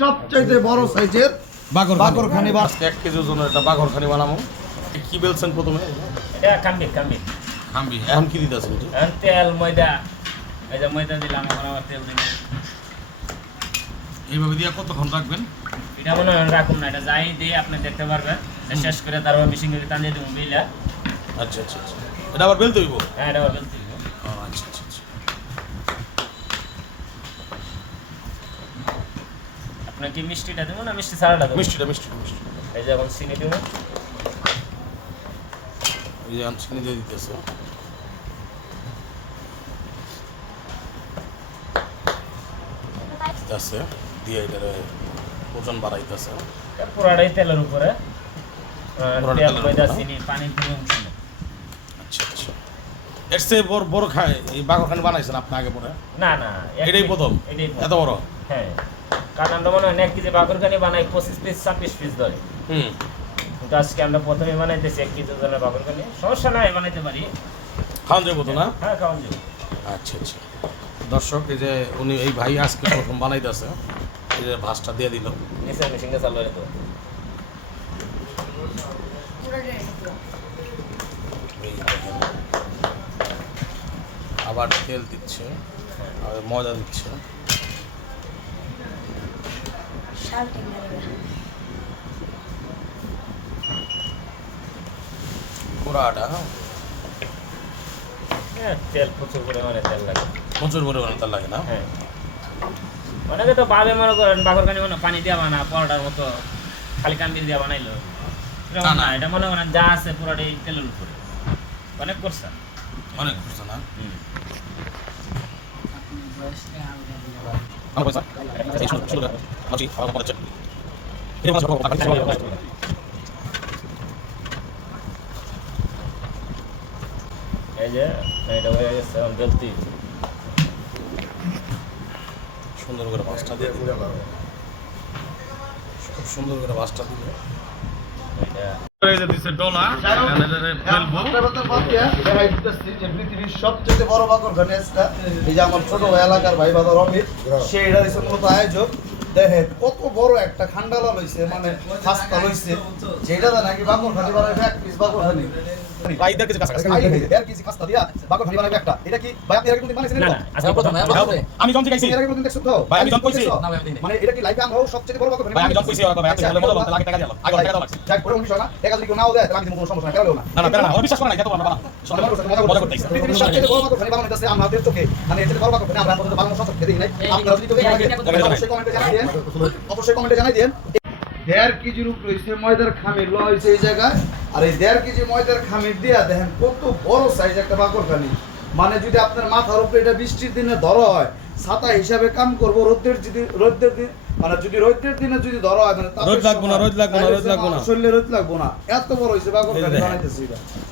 সবচাইতে বড় সাইজের বাগরখানি বাগরখানি বা- এক কেজি ওজনের একটা বাগরখানি বানাবো। কি বলছেন প্রথমে? কাম্বি কাম্বি হামবি এখন কি দিতে আর তেল ময়দা। এই যে ময়দা দিলাম এখন আবার তেল দিলাম। এইভাবে দিয়ে কতক্ষণ রাখবেন? এটা মনে হয় রাখুন না এটা যাই দিয়ে আপনি দেখতে পারবেন। শেষ করে তারপর মেশিন করে টানিয়ে দেবো বিলা আচ্ছা আচ্ছা আচ্ছা। এটা আবার বেলতে হইব? হ্যাঁ এটা আবার বেলতে হবে। ও, আচ্ছা আচ্ছা আচ্ছা আপনার কি মিষ্টিটা দেবো না মিষ্টি ছাড়াটা দেবো? মিষ্টিটা মিষ্টি মিষ্টি এই যে এখন চিনি দেবো। এই যে আমি চিনি দিয়ে দিতেছে। দিতেছে দিয়ে এটার ওজন বাড়াইতেছে। এটা পুরাটাই তেলের উপরে। তেল ময়দা। চিনি পানি অংশ। আচ্ছা আচ্ছা। এর চেয়ে বড় বড় খায় এই বাগরখানি বানাইছেন আপনি আগে পরে? না না এটাই প্রথম? এটাই এত বড়? হ্যাঁ। কারণ আমরা মনে হয় এক কেজি বাকরখানি বানাই পঁচিশ পিস ছাব্বিশ পিস ধরে। হুম। কিন্তু আজকে আমরা প্রথমে বানাইতেছি এক কেজি ওজনের বাকরখানি সমস্যা নাই বানাইতে পারি। খাওয়ান যাব তো না? হ্যাঁ খাওয়ান যাবে। আচ্ছা আচ্ছা। দর্শক এই যে উনি এই ভাই আজকে প্রথম বানাইতেছে। এই যে ভাসটা দিয়ে দিল। নিচে মেশিনটা চালু। আবার তেল দিচ্ছে আর মজা দিচ্ছে। পুরা আটা হ্যাঁ তেল প্রচুর পরিমাণে তেল লাগে। প্রচুর পরিমাণে তেল লাগে না? হ্যাঁ। অনেকে তো ভাবে মনে করেন বাকরখানি মনে হয় পানি দেওয়া বানা পরোটার মতো খালি কান্দি দেওয়া বানাইলো। না, না। এটা মনে করেন যা আছে পুরোটাই তেলের উপরে। অনেক করছে। অনেক খুঁজছে না? হুম। এই যে এটা হয়ে গেছে বেলতি সুন্দর করে বাসটা দিয়ে খুব সুন্দর করে বাদ দিয়ে পৃথিবীর সবচেয়ে বড় বাগরখানি একটা এই যে আমার ছোট এলাকার ভাই বাদর অমিত সে এটা হচ্ছে মূলত আয়োজক। দেখেন কত বড় একটা খান্ডালা লইছে। মানে হাস্তা লইছে। যেটা নাকি বাগরখানি বানাবে এক পিস বাগরখানি ভাই দেড় কেজি কাছাকাছি আই দেখেন, দেড় কেজি খাস্তা দিয়া বাগরখানি বানাবে একটা এটা কি ভাই আপনি এর আগে কোনদিন বানাইছেন না আজকে প্রথম আমি জন শিখাইছি এর আগে কোনদিন দেখছ তো? ভাই, আমি জন কইছি। মানে এটা কি লাইফে আমরাও সবচেয়ে বড় বাগরখানি ভাই আমি জন কইছি ওরকম একটা বলে মতো লাগে টাকা দিলাম আগে টাকা দাও লাগছে যাক, পরে উনিশ হয় টাকা যদি কেউ নাও দেয়, তাহলে আমি কোনো সমস্যা নাই, কেন না? না না না ওরা বিশ্বাস করে না এত বড় না মজা করতেছে, মজা মজা। করতেছে পৃথিবীর সবচেয়ে বড় বাগরখানি বানানো হইতাছে আমাদের চোখে। মানে এর বড় বাগরখানি আমরা পর্যন্ত বানানো সম্ভব দেখি নাই। আপনারা যদি তাহলে অবশ্যই কমেন্টে জানাই দিয়েন। অবশ্যই কমেন্টে জানাই দিয়েন। দেড় কেজির উপরে হইছে ময়দার খামির। ল হইছে এই জায়গায়। আর এই দেড় কেজি ময়দার খামির দিয়া দেখেন কত বড় সাইজ একটা বাকরখানি মানে যদি আপনার মাথার উপরে এটা বৃষ্টির দিনে ধরা হয় ছাতা হিসাবে কাম করব রোদের যদি রোদের দিন মানে যদি রোদের দিনে যদি ধরা হয় মানে রোদ লাগবো না, রোদ লাগবো না, রোদ লাগবো না। শরীরে রোদ লাগবো না। এত বড় হইছে এই বানাইতেছি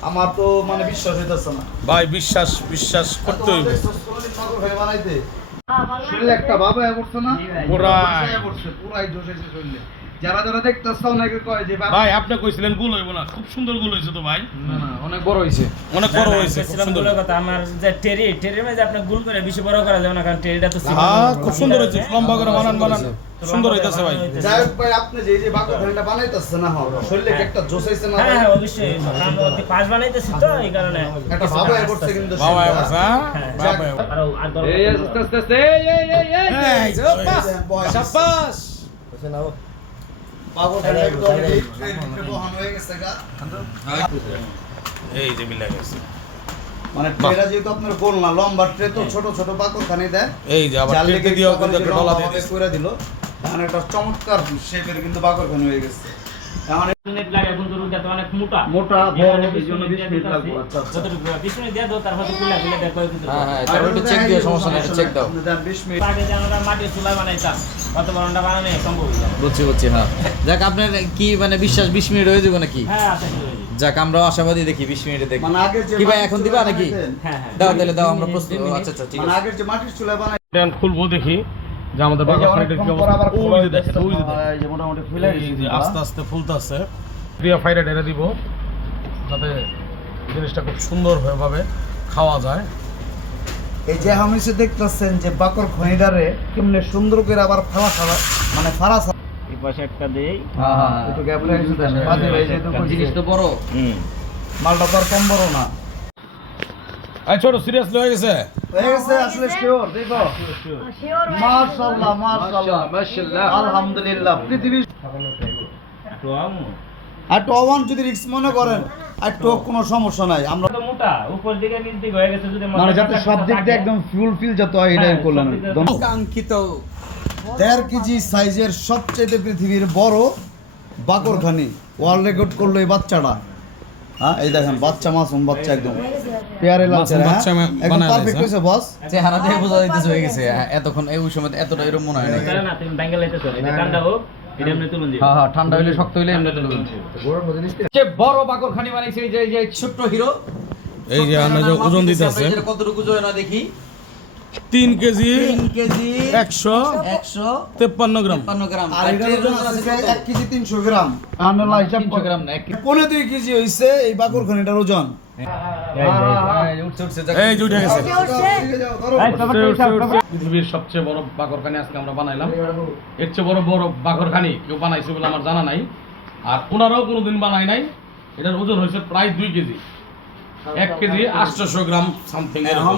আমার তো মানে বিশ্বাস হইতেছে না। ভাই বিশ্বাস বিশ্বাস করতে হইবে। বানাইতে? শরীরে একটা বাবা পড়ছে না? পুরাই। পুরাই ঢুসেছে শরীরে। যারা যারা দেখতেছে অনেকে কয় যে ভাই আপনি কইছিলেন গোল হইব না। খুব সুন্দর গোল হইছে তো ভাই। না, না, অনেক বড় হইছে। অনেক বড় হইছে খুব সুন্দর। কথা আমার যে টেরি টেরির মাঝে আপনি গুল করে বেশি বড় করা যাবে না কারণ টেরিটা তো হ্যাঁ খুব সুন্দর হইছে লম্বা করে বানান বানান। সুন্দর হইতাছে ভাই। যাই হোক ভাই আপনি যে এই যে বাকরখানিটা বানাইতেছে না হন শরীরে কি একটা জোশ হইছে না হ্যাঁ হ্যাঁ অবশ্যই। আমরা অতি পাঁচ বানাইতেছি তো এই কারণে। একটা বাবা পড়ছে কিন্তু। বসা হ্যাঁ। বাবা আরও আর এই আস্তে আস্তে এই এই এই এই। শাবাশ বাকরখানি একদম এই হয়ে যে মিলা গেছে। মানে ট্রেটা যেহেতু আপনার গোল না লম্বা ট্রে তো ছোট ছোট বাকরখানি দেয়। এই যে আবার ট্রেতে আবার কিন্তু একটা ডলা দিয়ে করে দিল। এখন একটা চমৎকার শেপের কিন্তু বাকরখানি হয়ে গেছে। এখন মিনিট লাগে কিন্তু রুটা তো অনেক মোটা। মোটা, এই বড়, কারণে এই জন্য বিশ 20 মিনিট মিনিট দিয়ে লাগবে। দিতাছি। আচ্ছা, আচ্ছা। যতটুকু বিশ মিনিট দিয়ে দাও তারপর কুলা কুলা দেখো কিন্তু হ্যাঁ হ্যাঁ তারপর একটু চেক দিও সমস্যা নেই চেক দাও। আপনি দেন 20 মিনিট আগে যে আমরা মাটির চুলা বানাইতাম কত বড়টা বানানো সম্ভব হইল না। বুঝছি বুঝছি হ্যাঁ। যাক আপনার কি মানে বিশ্বাস বিশ মিনিট হয়ে যাবে নাকি? হ্যাঁ আচ্ছা। যাক আমরা আশাবাদী দেখি বিশ মিনিটে দেখি। মানে কি ভাই এখন দিবা নাকি? হ্যাঁ হ্যাঁ। দাও তাহলে দাও আমরা প্রস্তুত। আচ্ছা আচ্ছা ঠিক মানে আছে। মাটির চুলা খুলবো দেখি। যে আমাদের কি অবস্থা? ওই যে দেখেন ওই যে দেখেন। আস্তে আস্তে ফুলতেছে। প্রিয়া দিব যাতে জিনিসটা খুব সুন্দরভাবে খাওয়া যায়। এই যে হামিসে দেখতেছেন যে বাকর খনিডারে কেমনে সুন্দর করে আবার ফালা ফালা মানে ফারাস এই পাশে একটা দেই। একটু গ্যাপ দেন মাঝে ভাই যেহেতু জিনিস তো বড়। হুম মালটা তো আর কম বড় না। এই ছোট সিরিয়াসলি হয়ে গেছে? হয়ে গেছে আসলে শিওর দেখো। মাশাআল্লাহ মাশাআল্লাহ। মাশাআল্লাহ আলহামদুলিল্লাহ আমু আর টওয়ান যদি রিস্ক মনে করেন আর টোক কোনো সমস্যা নাই। আমরা তো মোটা উপর দিকে নিচ দিকে হয়ে গেছে যদি মানে যাতে সব দিক দিয়ে একদম ফুল ফিল যত হয় এটাই হ্যাঁ, করলেন। কাঙ্ক্ষিত দেড় কেজি সাইজের সবচেয়ে পৃথিবীর বড় বাকরখানি। ওয়ার্ল্ড রেকর্ড করল এই বাচ্চাটা। হ্যাঁ এই দেখেন বাচ্চা মাসুম বাচ্চা একদম পেয়ারে লাগছে হ্যাঁ? বাচ্চা একদম পারফেক্ট দিয়েছে। বস চেহারা দেখে বোঝা যাইতেছে হয়ে গেছে। হ্যাঁ, এতক্ষণ এই সময় এতটা এরকম মনে হয় না না তুমি ব্যাঙ্গেল লাইতেছো এটা ঠান্ডা হোক এটা এমনি তুলুন দিও হ্যাঁ হ্যাঁ ঠান্ডা হইলে শক্ত হইলে এমনি তুলবেন যে বড় বাকরখানি বানাইছে এই যে যে ছোট্ট হিরো। এই যে আমরা যে ওজন দিতে আছে কতটুকু জয় না দেখি। তিন কেজি তিন কেজি একশো একশো তেপ্পান্ন গ্রাম। তিপ্পান্ন গ্রাম। ওজন আছে এক কেজি তিনশো গ্রাম। হিসাব গ্রাম না পনেরো দুই কেজি হয়েছে এই ওজন। উঠছে, উঠছে, উঠছে। পৃথিবীর সবচেয়ে বড় বাকরখানি আজকে আমরা বানাইলাম। এর চেয়ে বড় বড় বাকরখানি কেউ বানাইছে বলে আমার জানা নাই। আর ওনারাও কোনোদিন বানায় নাই। এটার ওজন হয়েছে প্রায় দুই কেজি। এক কেজি আটশোশো গ্রাম সামথিং এরকম।